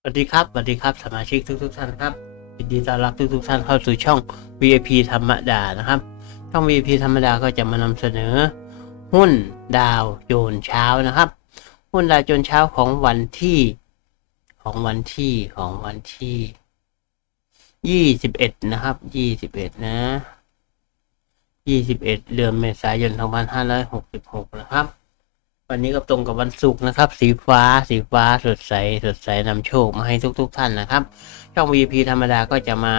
สวัสดีครับสวัสดีครับสมาชิกทุกทุกๆท่านครับยินดีต้อนรับทุกทุกๆท่านเข้าสู่ช่อง VIP ธรรมดานะครับ ช่อง VIP ธรรมดาก็จะมานำเสนอ หุ้นดาวโจนเช้านะครับ หุ้นดาวโจนเช้าของวันที่ของวันที่ของวันที่ยี่สิบเอ็ดนะครับยี่สิบเอ็ดนะยี่สิบเอ็ดเดือนเมษายนสองพันห้าร้อยหกสิบหกนะครับ วันนี้ก็ตรงกับวันศุกร์นะครับ สีฟ้าสีฟ้าสดใสสดใสนำโชคมาให้ทุกๆทท่านนะครับ ช่อง VP ธรรมดาก็จะมา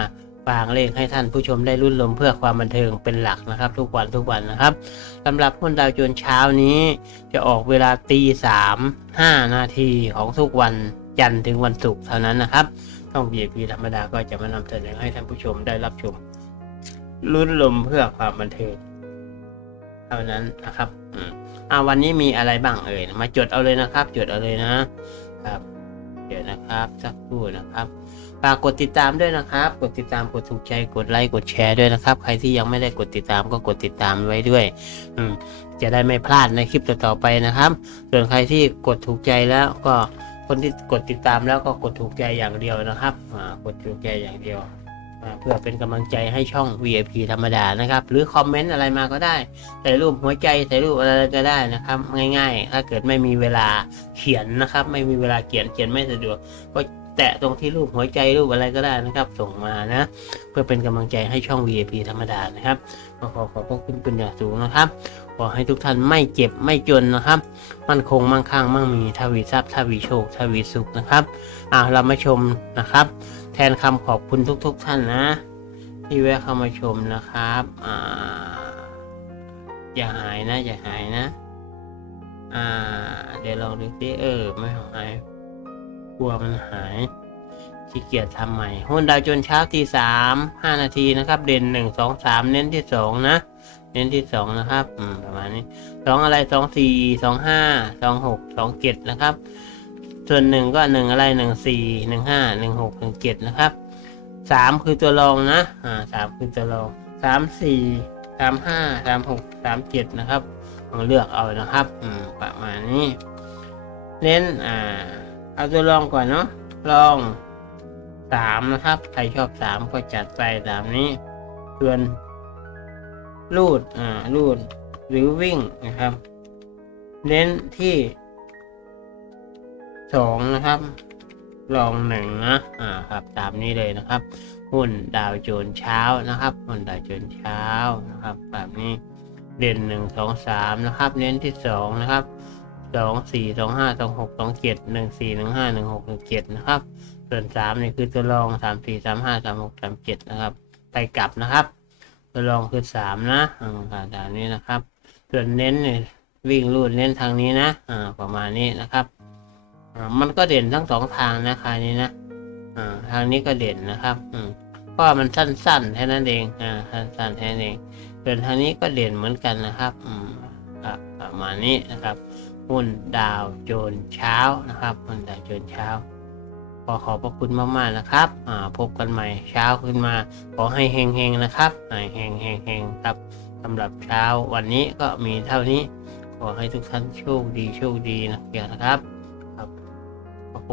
ฟางเลขให้ท่านผู้ชมได้รุ่นลมเพื่อความบันเทิงเป็นหลักนะครับ ทุกวันทุกวันนะครับสำหรับหุ้นดาวโจนเช้านี้จะออกเวลาตีสามห้านาทีของทุกวันจันทร์ถึงวันศุกร์เท่านั้นนะครับ ช่อง VP ธรรมดาก็จะมานำเสนอให้ท่านผู้ชมได้รับชมรุ่นลมเพื่อความบันเทิงเท่านั้นนะครับอืม อ่าวันนี้มีอะไรบ้างเอ่ยมาจดเอาเลยนะครับ จดเอาเลยนะครับเดี๋ยวนะครับสักครู่นะครับฝากกดติดตามด้วยนะครับ กดติดตามกดถูกใจกดไลค์กดแชร์ด้วยนะครับ ใครที่ยังไม่ได้กดติดตามก็กดติดตามไว้ด้วย อืมจะได้ไม่พลาดในคลิปต่อๆไปนะครับ ส่วนใครที่กดถูกใจแล้วก็คนที่กดติดตามแล้วก็กดถูกใจอย่างเดียวนะครับอ่ากดถูกใจอย่างเดียว เพื่อเป็นกำลังใจให้ช่อง VIP ธรรมดานะครับ หรือคอมเมนต์อะไรมาก็ได้ ใส่รูปหัวใจใส่รูปอะไรก็ได้นะครับ ง่ายๆ ถ้าเกิดไม่มีเวลาเขียนนะครับ ไม่มีเวลาเขียนเขียนไม่สะดวกก็แตะตรงที่รูปหัวใจรูปอะไรก็ได้นะครับ ส่งมานะ เพื่อเป็นกำลังใจให้ช่อง VIP ธรรมดานะครับก็ขอขอบพระคุณเป็นอย่างสูงนะครับขอให้ทุกท่านไม่เจ็บไม่จนนะครับ มั่นคงมั่งคั่งมั่งมีทวีทรัพย์ทวีโชคทวีสุขนะครับอ่าเรามาชมนะครับ แทนคำขอบคุณทุกๆท่านนะ ที่แวะเข้ามาชมนะครับอ่าอย่าหายนะ อย่าหายนะ อ่า เดี๋ยวลองดูสิเออ ไม่หาย กลัวมันหายขี้เกียจทำใหม่หุ้นดาวจนเช้าทีสามห้านาทีนะครับ เด่นหนึ่งสองสามเน้นที่สองนะ เน้นที่สองนะครับ อืม ประมาณนี้สองอะไรสองสี่สองห้าสองหกสองเจ็ดนะครับ ส่วนหนึ่งก็หนึ่งอะไรหนึ่งสี่หนึ่งห้าหนึ่งหกหนึ่งเจ็ดนะครับสามคือตัวรองนะอ่าสามคือตัวรองสามสี่สามห้าสามหกสามเจ็ดนะครับลองเลือกเอานะครับอืมประมาณนี้เน้นอ่า เอาตัวรองก่อนเนาะรองสามนะครับ ใครชอบสามก็จัดไปตามนี้ส่วนรูดอ่ารูดหรือวิ่งนะครับ เน้นที่ สองนะครับ ลองหนึ่งนะอ่าครับตามนี้เลยนะครับ หุ้นดาวโจนส์เช้านะครับ หุ้นดาวโจนส์เช้านะครับ แบบนี้เด่นหนึ่งสองสามนะครับ เน้นที่สองนะครับสองสี่สองห้าสองหกสองเจ็ดหนึ่งสี่หนึ่งห้าหนึ่งหกหนึ่งเจ็ดนะครับ ส่วนสามนี่คือตัวรองสามสี่สามห้าสามหกสามเจ็ดนะครับ ไปกลับนะครับ ตัวรองคือสามนะอ่าค่ะตามนี้นะครับ ส่วนเน้นเนี่ยวิ่งรูดเน้นทางนี้นะอ่าประมาณนี้นะครับ มันก็เด่นทั้งสองทางนะคราวนี้นะอทางนี้ก็เด่นนะครับ อืเพราะมันสั้นๆแค่นั้นเองอ่าสั้นๆแค่นั้นเองส่วนทางนี้ก็เด่นเหมือนกันนะครับอืมครับประมาณนี้นะครับหุ้นดาวโจนเช้านะครับหุ้นดาวโจนเช้าขอขอบพระคุณมากๆนะครับอ่าพบกันใหม่เช้าขึ้นมา ขอให้เฮงๆนะครับให้เฮงเฮงเฮงๆครับสำหรับเช้าวันนี้ก็มีเท่านี้ ขอให้ทุกท่านโชคดีโชคดีนะเกียรตินะครับ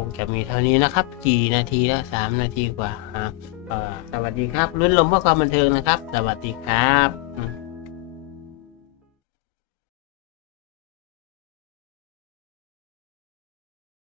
งจะมีเท่านี้นะครับกี่นาทีแล้วสามนาทีกว่าครับสวัสดีครับรุ่นลมเพื่อความบันเทิงนะครับ สวัสดีครับ